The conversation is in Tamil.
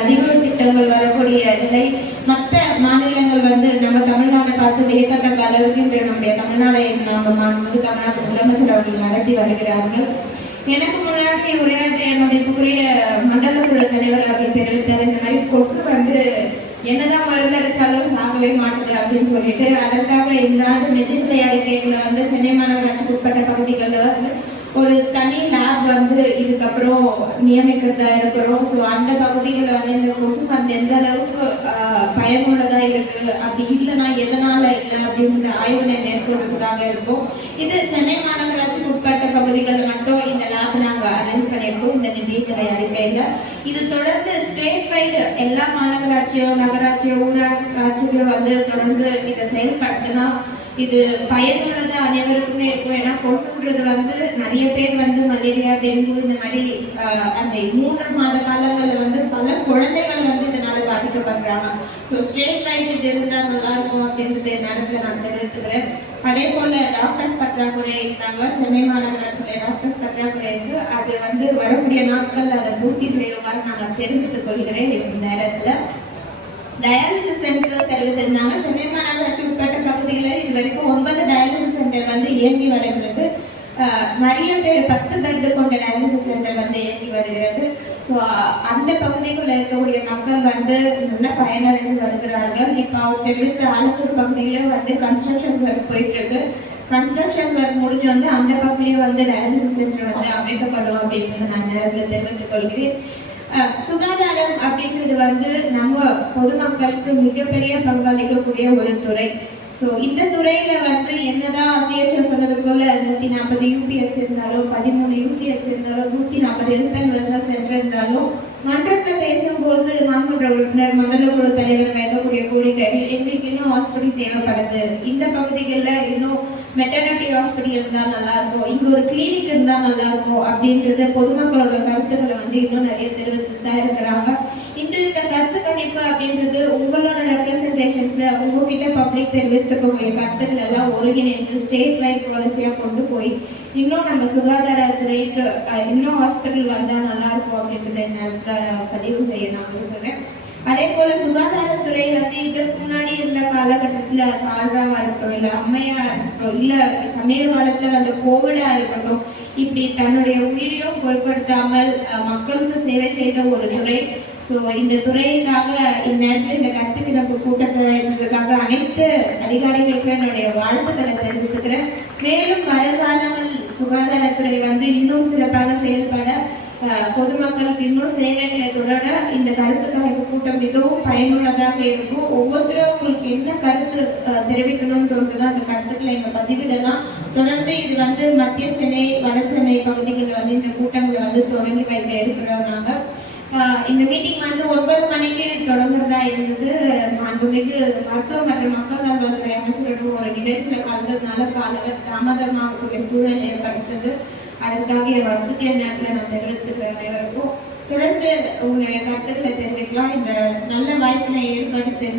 அதிக திட்டங்கள் வரக்கூடிய நிலை. மற்ற மாநிலங்கள் நம்ம தமிழ்நாட்டை பார்த்து வியக்கத்தக்க அளவுக்கு இன்று நம்முடைய தமிழ்நாடை தமிழ்நாட்டு முதலமைச்சர் அவர்கள் நடத்தி வருகிறார்கள். எனக்கு முன்னாடி உரையாற்றிய என்னுடைய மண்டல குழு தலைவர் அப்படின்னு தெரிவித்தார், இந்த மாதிரி கொசு என்னதான் மருந்தடிச்சாலும் சாகவே மாட்டுது அப்படின்னு சொல்லிட்டு, அதற்காக இந்த ஆண்டு நிதிநிலை அறிக்கைகளை சென்னை மாநகராட்சிக்கு உட்பட்ட பகுதிகளில் ஒரு தனி லேப் இதுக்கப்புறம் நியமிக்கிறதா இருக்கிறோம். ஸோ அந்த பகுதிகளில் இந்த கொசு மருந்து எந்த அளவுக்கு பயனுள்ளதா இருக்கு, அப்படி இல்லைன்னா எதனால இல்லை அப்படின்ற ஆய்வினை மேற்கொள்றதுக்காக இருக்கும். இது சென்னை மாநகராட்சிக்கு உட்பட்ட பகுதிகளில் மட்டும் இந்த லேப் நாங்கள் அரேஞ்ச் பண்ணியிருக்கோம் இந்த நிதிநிலை அறிக்கையில. இது தொடர்ந்து ஸ்டேட் வைடு எல்லா மாநகராட்சியோ நகராட்சியோ ஊராட்சிகளோ தொடர்ந்து இதை செயல்படுத்தினா இது பயனுள்ளது அனைவருக்குமே இருக்கும். ஏன்னா கொசுன்றது நிறைய பேர் மலேரியா, டெங்கு இந்த மாதிரி அந்த 3 மாத காலங்கள்ல பல குழந்தைகள் இதனால பாதிக்கப்படுறாங்க. ஸோ ஸ்டேட் வைட் இது இருந்தால் நல்லா இருக்கும் அப்படின்றது நேரத்தில் நான் தெரிவித்துக்கிறேன். அதே போல டாக்டர்ஸ் பற்றாக்குறை இருக்காங்க சென்னை மாநகராட்சியில். டாக்டர்ஸ் பற்றாக்குறை இருக்கு. அது வரக்கூடிய நாட்கள் அதை பூர்த்தி செய்யுமாறு நான் தெரிவித்துக் கொள்கிறேன். இந்த நேரத்தில் டயாலிசிஸ் சென்டர் தெரிவித்திருந்தாங்க. சென்னை மாநகராட்சி உட்பட்ட பகுதியில் இது வரைக்கும் 9 டயாலிசிஸ் சென்டர் இயங்கி வருகிறது. நிறைய பேர் 10 பெட் கொண்ட டயாலிசிஸ் சென்டர் இயங்கி வருகிறது. ஸோ அந்த பகுதிகளில் இருக்கக்கூடிய மக்கள் நல்ல பயனடைந்து வருகிறார்கள். இப்போ அவர் தெரிவித்த ஆலத்தூர் பகுதியிலும் கன்ஸ்ட்ரக்ஷன் ஒர்க் போயிட்டு இருக்கு. கன்ஸ்ட்ரக்ஷன் ஒர்க் முடிஞ்சு அந்த பகுதியும் டயாலிசிஸ் சென்டர் அமைக்கப்படும் அப்படின்னு நான் நேரத்தில் தெரிவித்துக் கொள்கிறேன். சுகாதாரம் அப்படின்றது நம்ம பொதுமக்களுக்கு மிகப்பெரிய பங்களிக்கக்கூடிய ஒரு துறை. ஸோ இந்த துறையில என்னதான் சிஹெச்ஓ சொன்னது போல 140 யூபிஎச் இருந்தாலும் 13 யூசிஎச் இருந்தாலும் 140 ஹெல்த் சென்டர் இருந்தாலும் மன்றத்தில் பேசும்போது மாமன்ற உறுப்பினர் மண்டல குழு தலைவர் வைக்கக்கூடிய கோரிக்கைகள் எங்களுக்கு இன்னும் ஹாஸ்பிட்டல் தேவைப்படுது, இந்த பகுதிகளில் இன்னும் மெட்டர்னிட்டி ஹாஸ்பிட்டல் இருந்தால் நல்லா இருக்கும், இங்க ஒரு கிளினிக் இருந்தால் நல்லா இருக்கும் அப்படின்றது பொதுமக்களோட கருத்துக்களை இன்னும் நிறைய தெரிவித்து தான் இருக்கிறாங்க. இன்று இந்த கருத்து கணிப்பு அப்படின்றது உங்களோட ரெப்ரசன்டேஷன்ஸ்ல உங்ககிட்ட பப்ளிக் தெரிவித்திருக்கக்கூடிய கருத்துக்கள் எல்லாம் ஒருங்கிணைந்து ஸ்டேட் வைட் பாலிசியா கொண்டு போய் இன்னும் நம்ம சுகாதாரத்துறைக்கு இன்னும் ஹாஸ்பிட்டல் வந்தால் நல்லா இருக்கும் அப்படின்றத என்னால் பதிவு செய்ய நான் விரும்புகிறேன். அதே போல சுகாதாரத்துறை இதற்கு முன்னாடி இருந்த காலகட்டத்துல கால்ராவா இருக்கட்டும், இல்ல அம்மையா இருக்கட்டும், இல்ல சமீப காலத்துல கோவிடா இருக்கட்டும், இப்படி தன்னுடைய உயிரையும் பொருட்படுத்தாமல் மக்களுக்கு சேவை செய்த ஒரு துறை. ஸோ இந்த துறைக்காக இந்நேரத்தில் இந்த கருத்துக்கிழப்பு கூட்டத்தை இருந்ததுக்காக அனைத்து அதிகாரிகளுக்கும் என்னுடைய வாழ்த்துக்களை தெரிவித்துக்கிறேன். மேலும் வருங்காலங்கள் சுகாதாரத்துறை இன்னும் சிறப்பாக செயல்பட பொதுமக்களுக்கு இன்னும் சேவைகளை தொடர இந்த கருத்து கணிப்பு கூட்டம் மிகவும் பயனுள்ளதாக இருக்கும். ஒவ்வொருத்தரும் உங்களுக்கு என்ன கருத்து தெரிவிக்கணும்னு தோன்றுதோ அந்த கருத்துக்களை எங்க பதிவிடலாம். தொடர்ந்து இது மத்திய சென்னை வட சென்னை பகுதிகளில் இந்த கூட்டங்களை தொடங்கி வைக்க இருக்கிறோம். நாங்க இந்த மீட்டிங் 9 மணிக்கு தொடங்குறதா இருந்தது. மாண்புமிகு மருத்துவ மற்றும் மக்கள் நல்வாழ்வுத்துறை அமைச்சரோட ஒரு நிகழ்ச்சியில கலந்ததுனால தாமதமாகக்கூடிய சூழல் ஏற்படுத்தது. அதற்காக என் வருத்தத்தை நேரத்தில் நான் தெரிவித்துக்கிற அனைவருக்கும் தொடர்ந்து உங்களுடைய கருத்துக்களை தெரிவிக்கலாம். இந்த நல்ல வாய்ப்பினை ஏற்படுத்த